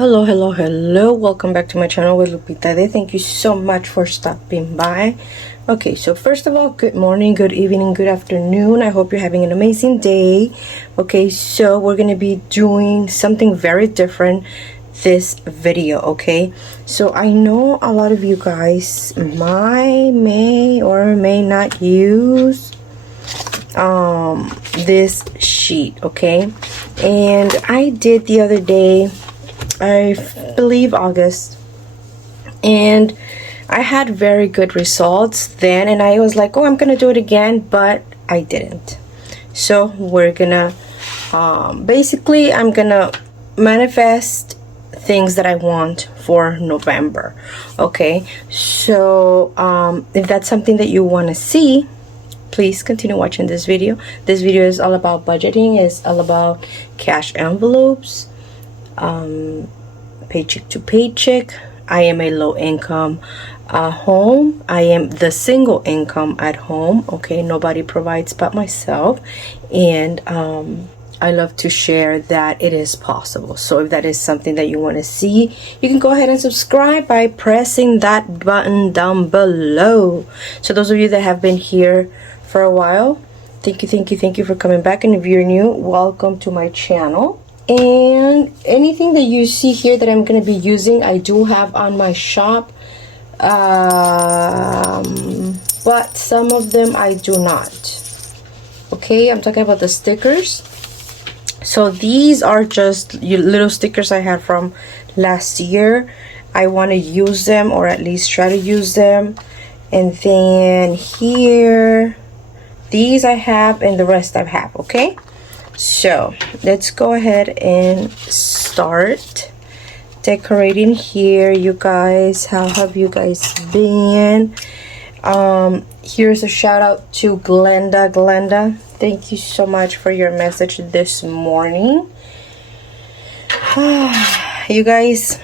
Hello, welcome back to my channel with Lupita de. Thank you so much for stopping by. Okay, so first of all, good morning, good evening, good afternoon. I hope you're having an amazing day. Okay, so we're gonna be doing something very different this video. Okay, so I know a lot of you guys may or may not use this sheet. Okay, and I did the other day, I believe August, and I had very good results then, and I was like, oh, I'm gonna do it again, but I didn't. So we're gonna basically, I'm gonna manifest things that I want for November. Okay, so if that's something that you want to see, please continue watching this video. This video is all about budgeting, it's all about cash envelopes, paycheck to paycheck. I am a low income home. I am the single income at home. Okay, nobody provides but myself, and I love to share that it is possible. So if that is something that you want to see, you can go ahead and subscribe by pressing that button down below. So those of you that have been here for a while, thank you for coming back, and if you're new, welcome to my channel. And anything that you see here that I'm going to be using, I do have on my shop, but some of them I do not. Okay, I'm talking about the stickers. So these are just little stickers I had from last year. I want to use them, or at least try to use them. And then here, these I have, and the rest I have. Okay, so let's go ahead and start decorating here. You guys, how have you guys been? Here's a shout out to Glenda. Thank you so much for your message this morning. You guys,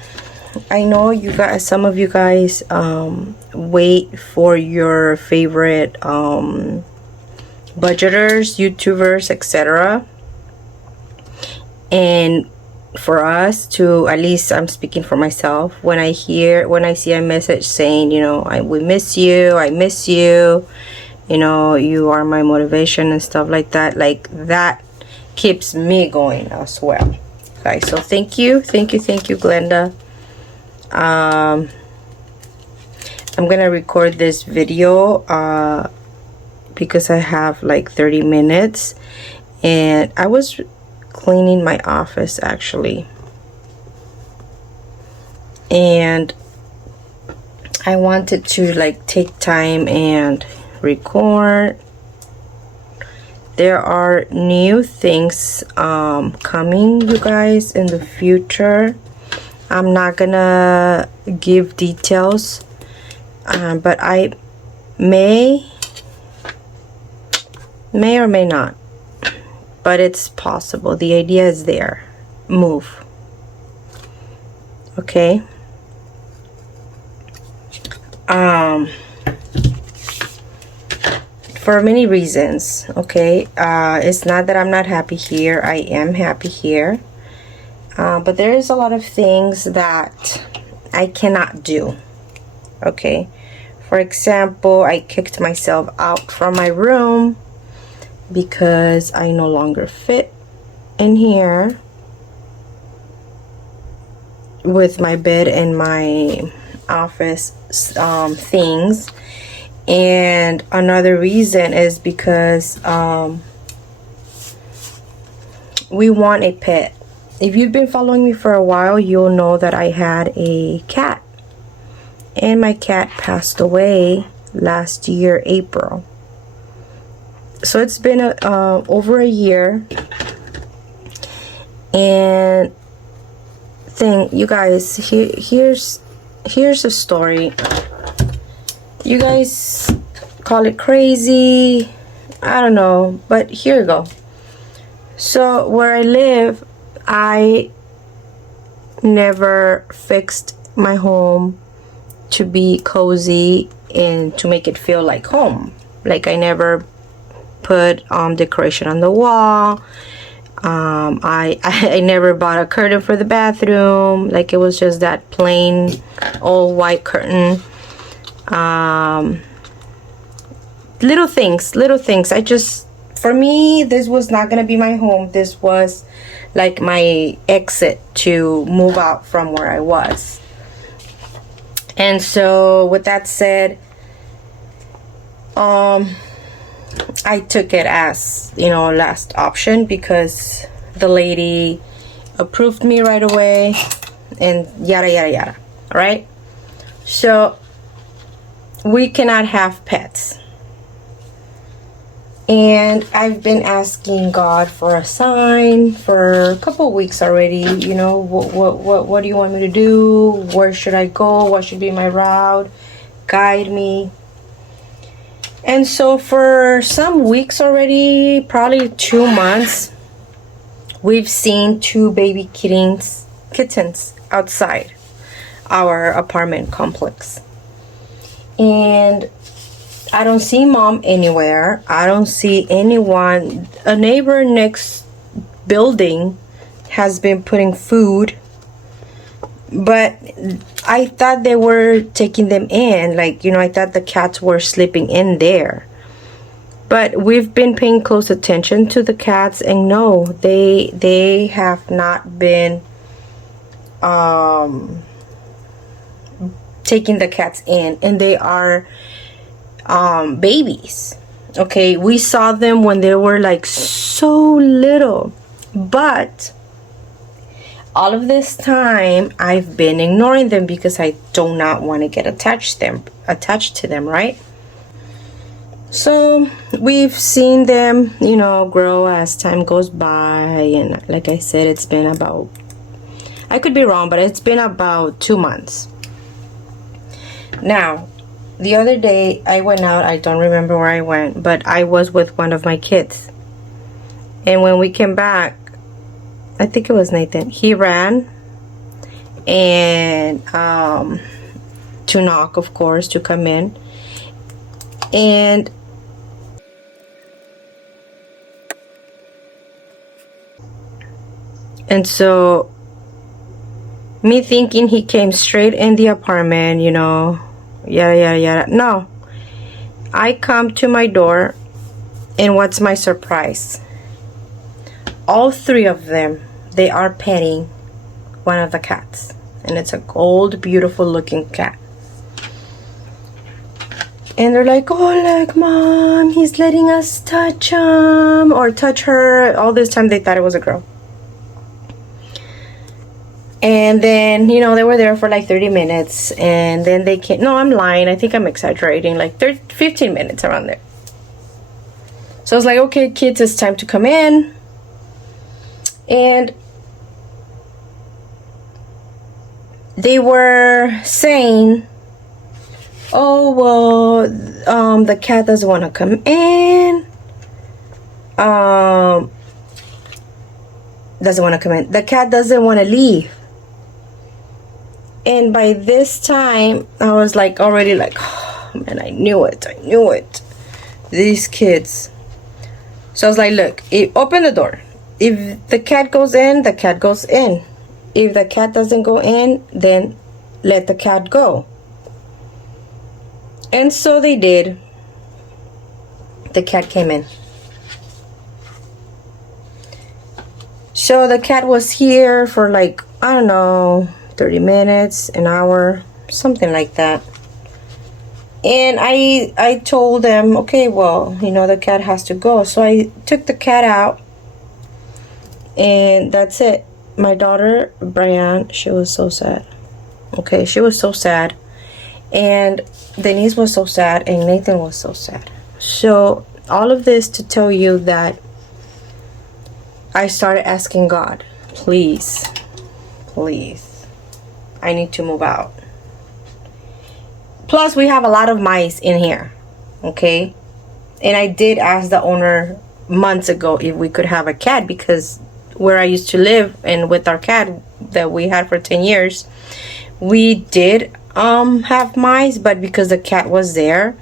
I know you guys, some of you guys wait for your favorite budgeters, YouTubers, etc. And for us to, at least I'm speaking for myself, when I see a message saying, you know, we miss you, I miss you, you know, you are my motivation and stuff like that, that keeps me going as well. Okay, so thank you Glenda. I'm gonna record this video because I have like 30 minutes, and I was cleaning my office actually, and I wanted to like take time and record. There are new things coming, you guys, in the future. I'm not gonna give details, but I may or may not, but it's possible. The idea is there. Move. Okay. For many reasons. Okay, it's not that I'm not happy here. I am happy here, but there is a lot of things that I cannot do. Okay, for example, I kicked myself out from my room because I no longer fit in here with my bed and my office things. And another reason is because we want a pet. If you've been following me for a while, you'll know that I had a cat, and my cat passed away last year, April. So it's been over a year. And you guys, here's the story. You guys call it crazy, I don't know, but here you go. So where I live, I never fixed my home to be cozy and to make it feel like home. Like I never put decoration on the wall. I never bought a curtain for the bathroom. Like, it was just that plain all white curtain. Little things. For me, this was not gonna be my home. This was like my exit to move out from where I was. And so with that said, I took it as, last option, because the lady approved me right away and yada yada yada. All right, so we cannot have pets. And I've been asking God for a sign for a couple of weeks already. What do you want me to do? Where should I go? What should be my route? Guide me. And so for some weeks already, probably 2 months, we've seen 2 baby kittens outside our apartment complex. And I don't see mom anywhere. I don't see anyone. A neighbor next building has been putting food, but I thought they were taking them in. I thought the cats were sleeping in there. But we've been paying close attention to the cats, and no, they have not been taking the cats in, and they are babies. Okay, we saw them when they were like so little, but all of this time I've been ignoring them because I do not want to get attached to them, right? So we've seen them, grow as time goes by, and like I said, it's been about, I could be wrong, but it's been about 2 months. Now, the other day I went out. I don't remember where I went, but I was with one of my kids. And when we came back, I think it was Nathan, he ran and to knock, of course, to come in. And so me thinking he came straight in the apartment, yada yada yada. No, I come to my door, and what's my surprise? All 3 of them, they are petting one of the cats, and it's a gold, beautiful looking cat. And they're like, oh, look, mom, he's letting us touch him or touch her. All this time they thought it was a girl. And then, they were there for like 30 minutes. And then they came. No, I'm lying. I think I'm exaggerating. Like 15 minutes around there. So I was like, okay, kids, it's time to come in. And they were saying, oh, well, the cat doesn't want to come in. Doesn't want to come in. The cat doesn't want to leave. And by this time, I was like, already like, oh, man, I knew it. These kids. So I was like, look, open the door. If the cat goes in, the cat goes in. If the cat doesn't go in, then let the cat go. And so they did. The cat came in. So the cat was here for like, I don't know, 30 minutes, an hour, something like that. And I told them, okay, well, the cat has to go. So I took the cat out, and that's it. My daughter, Brianne, she was so sad. Okay, she was so sad. And Denise was so sad, and Nathan was so sad. So all of this to tell you that I started asking God, please, I need to move out. Plus, we have a lot of mice in here, okay? And I did ask the owner months ago if we could have a cat, because where I used to live and with our cat that we had for 10 years, we did have mice, but because the cat was there,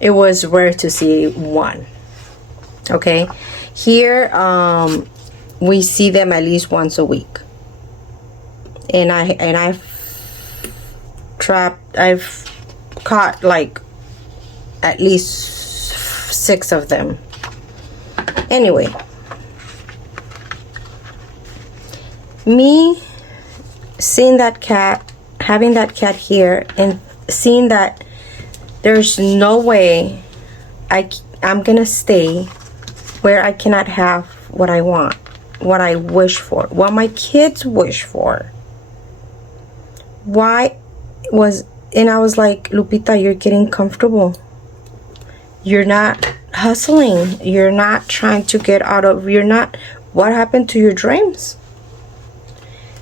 it was rare to see one. Okay, here we see them at least once a week. And I've caught like at least 6 of them. Anyway, me seeing that cat, having that cat here, and seeing that there's no way I'm gonna stay where I cannot have what I want, what I wish for, what my kids wish for. And I was like, Lupita, you're getting comfortable. You're not hustling. You're not trying to get out of, what happened to your dreams?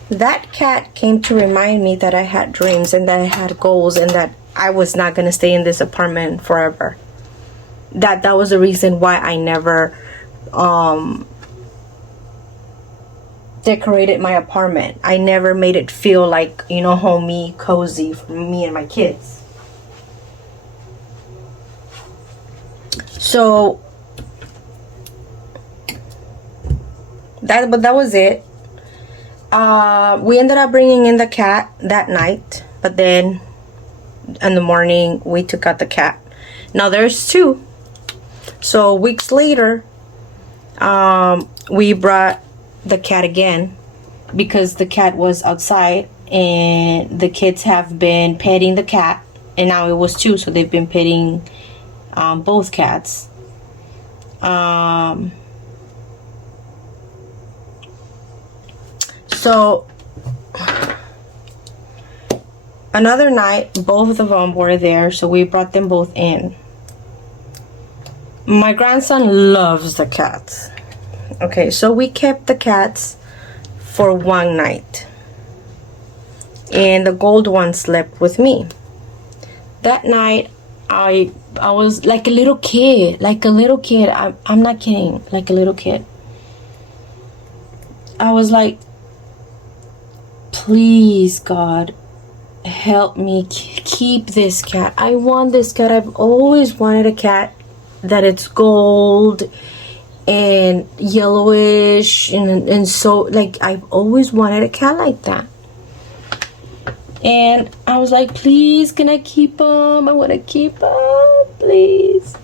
That cat came to remind me that I had dreams and that I had goals and that I was not going to stay in this apartment forever. That was the reason why I never decorated my apartment. I never made it feel like, homey, cozy for me and my kids. So that was it. We ended up bringing in the cat that night, but then in the morning we took out the cat. Now there's 2. So weeks later, we brought the cat again because the cat was outside and the kids have been petting the cat, and now it was 2, so they've been petting both cats. So another night, both of them were there, so we brought them both in. My grandson loves the cats. Okay, so we kept the cats for one night, and the gold one slept with me. That night, I was like a little kid. I'm not kidding, like a little kid. I was like, please, God, help me keep this cat. I want this cat. I've always wanted a cat that it's gold and yellowish and so, like, I've always wanted a cat like that. And I was like, please, can I keep him? I want to keep him, please.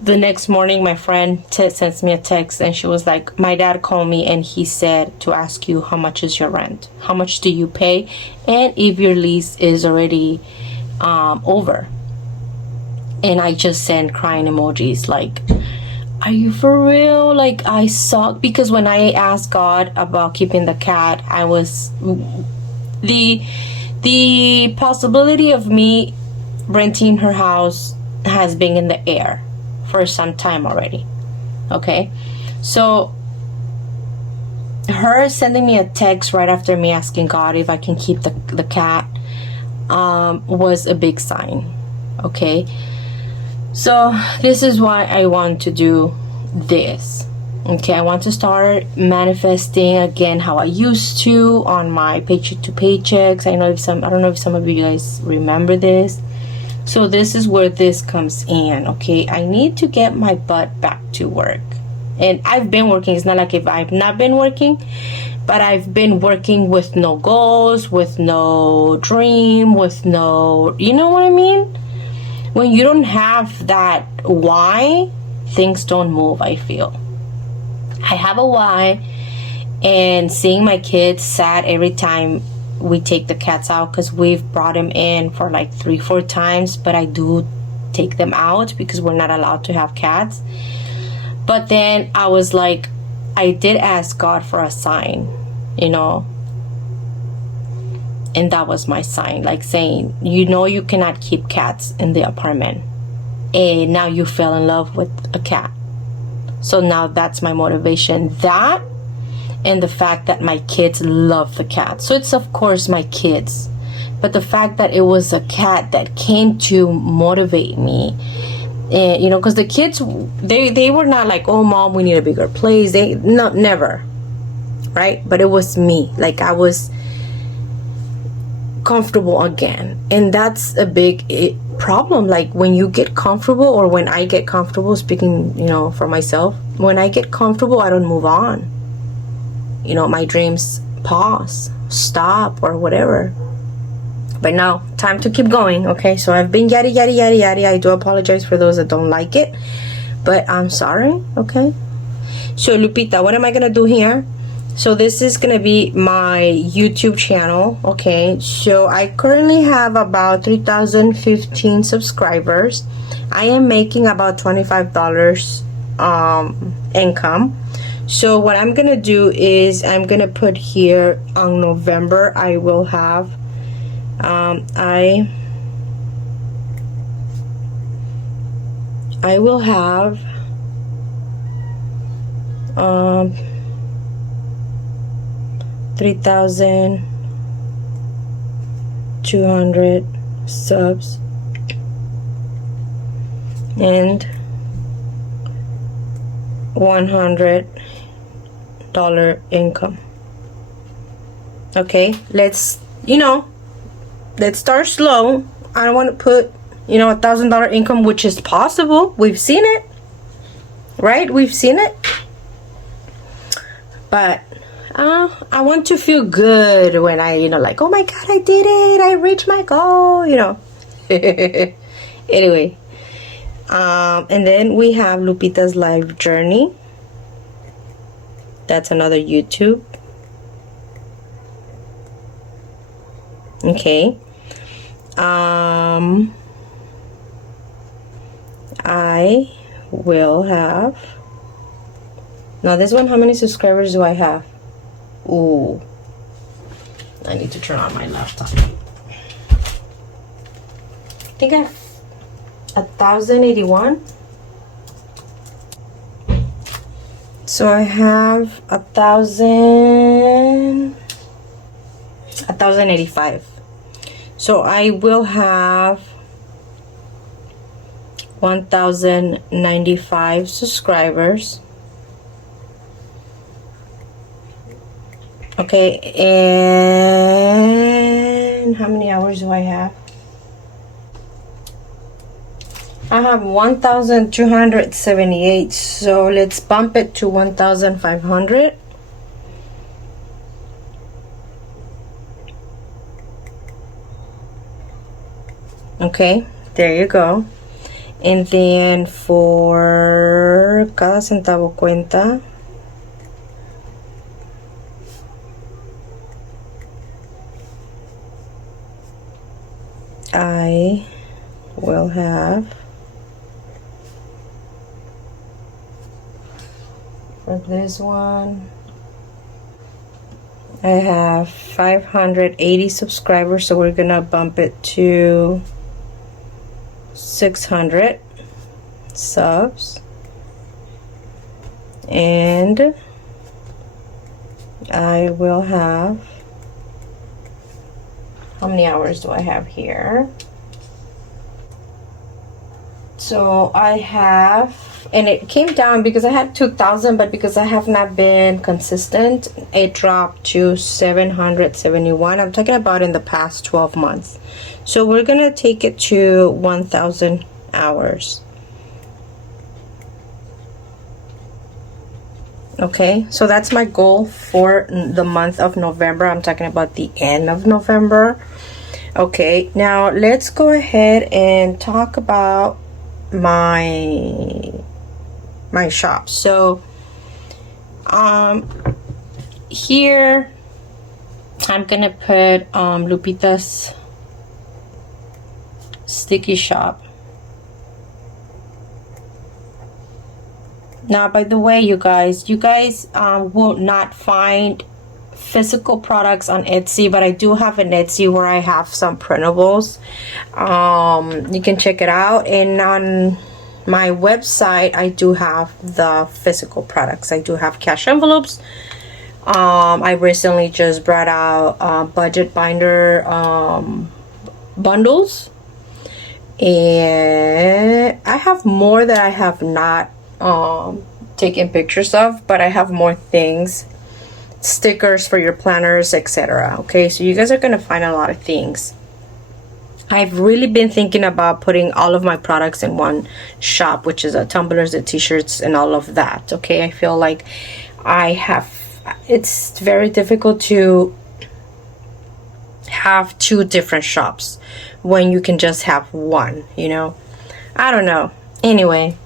The next morning, my friend sends me a text, and she was like, my dad called me and he said to ask you, how much is your rent? How much do you pay? And if your lease is already over. And I just sent crying emojis like, are you for real? Like, I saw, because when I asked God about keeping the cat, I was, the possibility of me renting her house has been in the air for some time already. Okay, so her sending me a text right after me asking God if I can keep the cat was a big sign. Okay, so this is why I want to do this. Okay, I want to start manifesting again how I used to on my paycheck to paychecks. I don't know if some of you guys remember this. So this is where this comes in. Okay, I need to get my butt back to work. And I've been working. It's not like if I've not been working, but I've been working with no goals, with no dream, with no, you know what I mean? When you don't have that why, things don't move, I feel. I have a why, and seeing my kids sad every time we take the cats out, because we've brought them in for like 3-4 times, but I do take them out because we're not allowed to have cats. But then I was like, I did ask God for a sign, you know, and that was my sign, like saying, you know, you cannot keep cats in the apartment, and now you fell in love with a cat. So now that's my motivation. That and the fact that my kids love the cat. So it's of course my kids, but the fact that it was a cat that came to motivate me. And you know, because the kids, they were not like, oh mom, we need a bigger place. Never, right? But it was me. Like, I was comfortable again, and that's a big problem. Like, when you get comfortable, or when I get comfortable, speaking, you know, for myself, when I get comfortable, I don't move on. you know, my dreams pause, stop, or whatever. But now, time to keep going, okay? So I've been yada, yada, yada, yada. I do apologize for those that don't like it, but I'm sorry, okay? So, Lupita, what am I gonna do here? So this is gonna be my YouTube channel, okay? So I currently have about 3,015 subscribers. I am making about $25 income. So what I'm gonna do is I'm gonna put here on November I will have I will have 3,200 subs and $100 income. Okay, let's start slow. I don't want to put $1,000 income, which is possible. We've seen it, right? We've seen it, but I want to feel good when I like, oh my god, I did it, I reached my goal, Anyway, and then we have Lupita's Life Journey. That's another YouTube. Okay. I will have, now this one, how many subscribers do I have? Ooh, I need to turn on my laptop. I think I have 1,081. So I have 1,085. So I will have 1,095 subscribers. Okay, and how many hours do I have? I have 1,278, so let's bump it to 1,500. Okay, there you go. And then for cada centavo cuenta, I will have, for this one, I have 580 subscribers, so we're gonna bump it to 600 subs. And I will have, how many hours do I have here? So I have, and it came down because I had 2,000, but because I have not been consistent, it dropped to 771. I'm talking about in the past 12 months. So we're gonna take it to 1,000 hours. Okay, so that's my goal for the month of November. I'm talking about the end of November. Okay, now let's go ahead and talk about my shop. So here I'm gonna put Lupita's sticky shop. Now, by the way, you guys will not find physical products on Etsy, but I do have an Etsy where I have some printables. You can check it out, and on my website I do have the physical products. I do have cash envelopes. I recently just brought out budget binder bundles, and I have more that I have not taken pictures of, but I have more things, stickers for your planners, etc. Okay, so you guys are gonna find a lot of things. I've really been thinking about putting all of my products in one shop, which is the tumblers, the t-shirts, and all of that. Okay, I feel like I have it's very difficult to have two different shops when you can just have one, you know. I don't know. Anyway,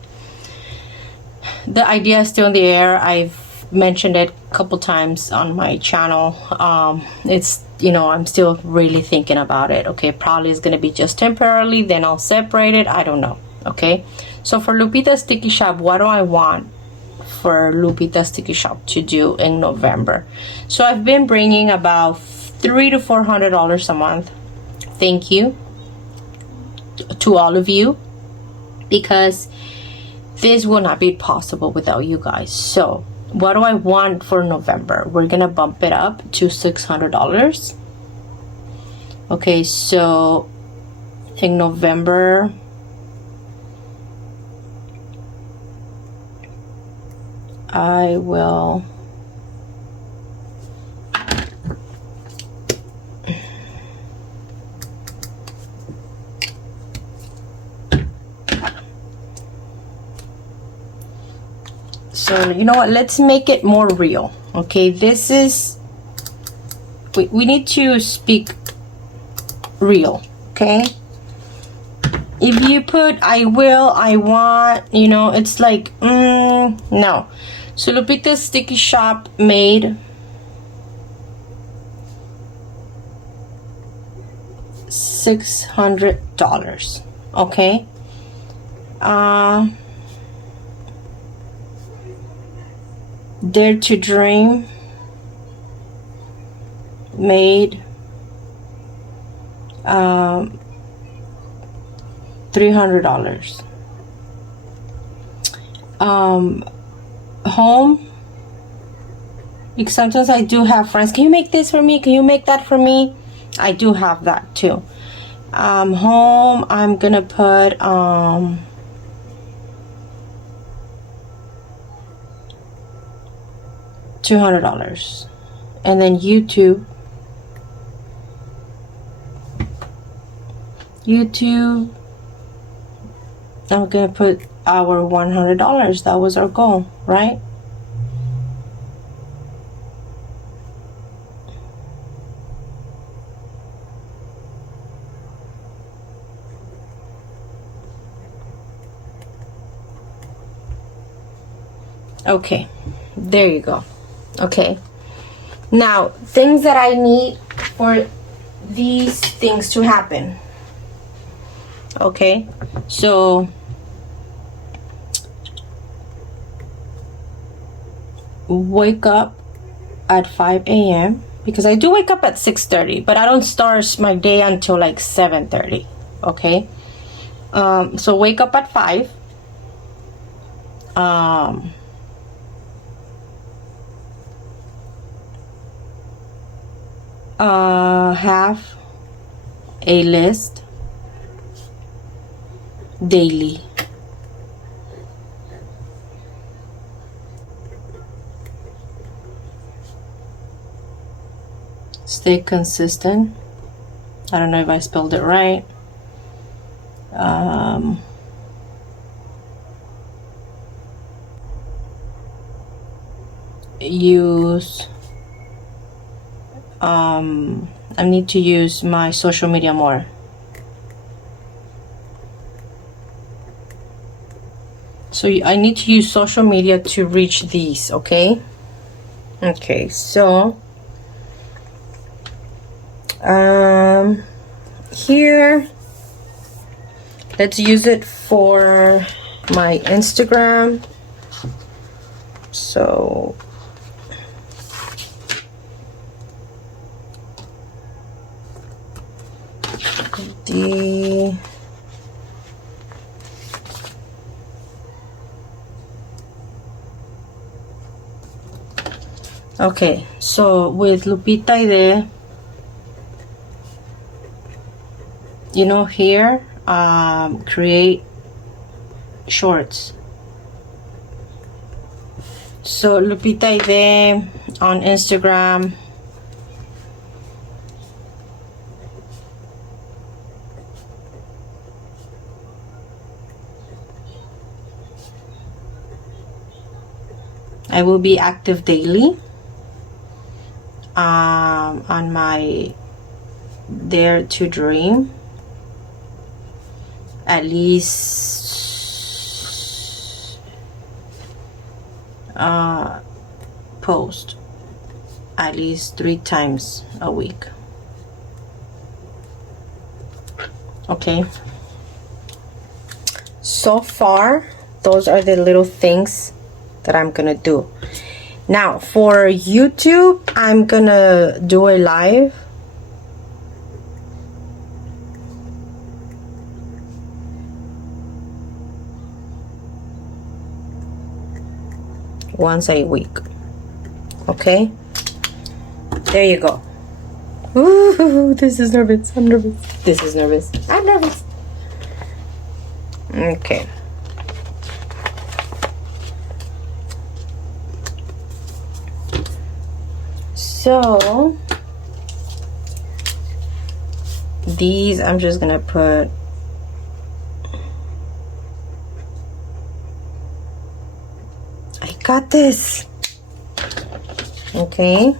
the idea is still in the air. I've mentioned it a couple times on my channel. It's, you know, I'm still really thinking about it. Okay, probably it's gonna be just temporarily, then I'll separate it. I don't know. Okay, so for Lupita's Sticky Shop, what do I want for Lupita's Sticky Shop to do in November? So I've been bringing about $300 to $400 a month. Thank you to all of you, because this will not be possible without you guys. So what do I want for November? We're gonna bump it up to $600. Okay, so in November, I will so you know what, let's make it more real. Okay, this is, we need to speak real. Okay, if you put I will, I want, you know, it's like no. So Lupita's Sticky Shop made $600. Okay, Dare to Dream made $300. Home, because sometimes I do have friends, can you make this for me, can you make that for me? I do have that too. Home, I'm gonna put $200. And then YouTube, I'm gonna put our $100. That was our goal, right? Okay, there you go. Okay, now things that I need for these things to happen. Okay, so wake up at 5 a.m. because I do wake up at 6:30, but I don't start my day until like 7:30. Okay, so wake up at 5. Have a list daily. Stay consistent. I don't know if I spelled it right. Use I need to use my social media more. So I need to use social media to reach these. Okay, so here, let's use it for my Instagram. So okay, so with Lupita Ide, you know, here, create shorts. So Lupita Ide on Instagram, I will be active daily. on my Dare to Dream, at least post at least 3 times a week. Okay, so far those are the little things that I'm gonna do. Now for YouTube, I'm gonna do a live once a week. Okay, there you go. Ooh, this is nervous. I'm nervous. This is nervous. I'm nervous. Okay. So these I'm just gonna put I got this. Okay.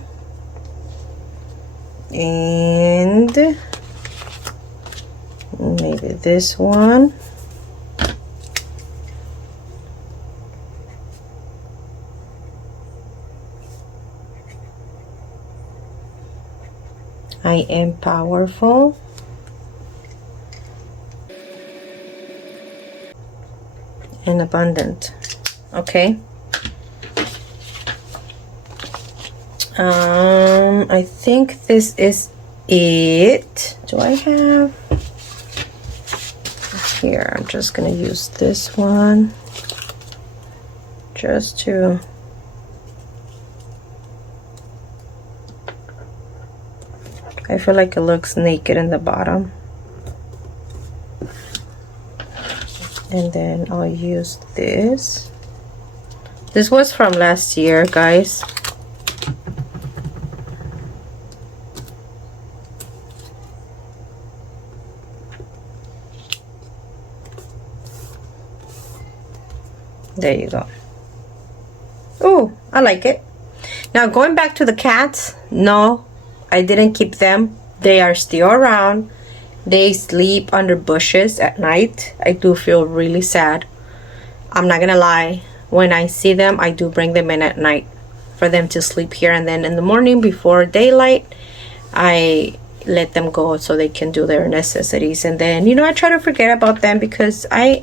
And maybe this one. I am powerful. And abundant. Okay. I think this is it. Do I have here? I'm just gonna use this one just to I feel like it looks naked in the bottom. And then I'll use this. This was from last year, guys. There you go. Oh, I like it. Now going back to the cats, no, I didn't keep them. They are still around. They sleep under bushes at night. I do feel really sad. I'm not gonna lie. When I see them, I do bring them in at night for them to sleep here, and then in the morning before daylight, I let them go so they can do their necessities. And then, you know, I try to forget about them because I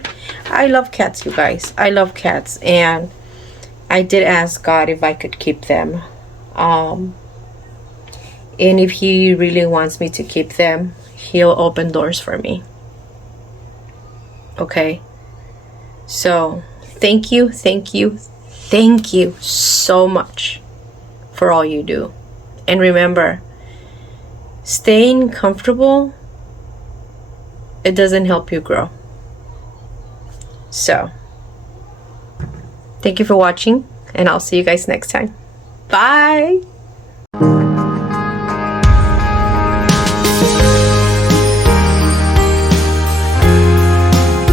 love cats, you guys. I love cats, and I did ask God if I could keep them. And if he really wants me to keep them, he'll open doors for me. Okay? So, thank you so much for all you do. And remember, staying comfortable, it doesn't help you grow. So, thank you for watching, and I'll see you guys next time. Bye!